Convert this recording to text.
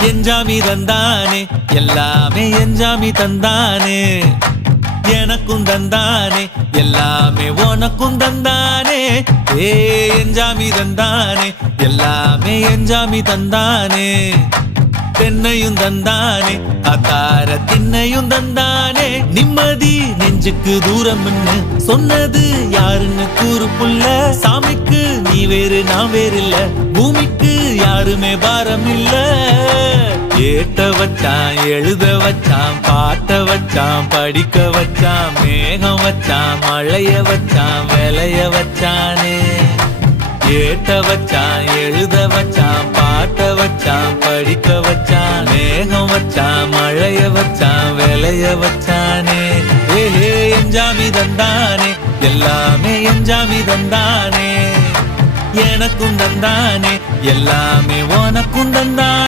எஞ்சாமி தந்தானே எல்லாமே எஞ்சாமி தந்தானே எனக்கும் தந்தானே எல்லாமே உனக்கும் தந்தானே ஏ எஞ்சாமி தந்தானே எல்லாமே எஞ்சாமி தந்தானே தென்னையும் தந்தானே அத்தார திண்ணையும் தந்தானே நிம்மதி நெஞ்சுக்கு தூரம் சொன்னது யாருன்னு கூறு புள்ள சாமிக்கு நீ வேறு நான் வேறு இல்ல பூமிக்கு யாருமே பாரம் இல்ல ஏத்த வச்சான் எழுத வச்சான் பாட்ட வச்சான் படிக்க வச்சான் மேகம் வச்சான் மழைய வச்சான் விளைய வச்சானே ஏத்த வச்சான் எழுத வச்சான் பாட்ட வச்சான் படிக்க வச்சான் மேகம் வச்சான் மழைய வச்சான் விளைய வச்சானே ஏஹே எஞ்சாமி தந்தானே எல்லாமே எஞ்சாமி தந்தானே எனக்கும் தந்தானே எல்லாமே உனக்கும் தந்தானே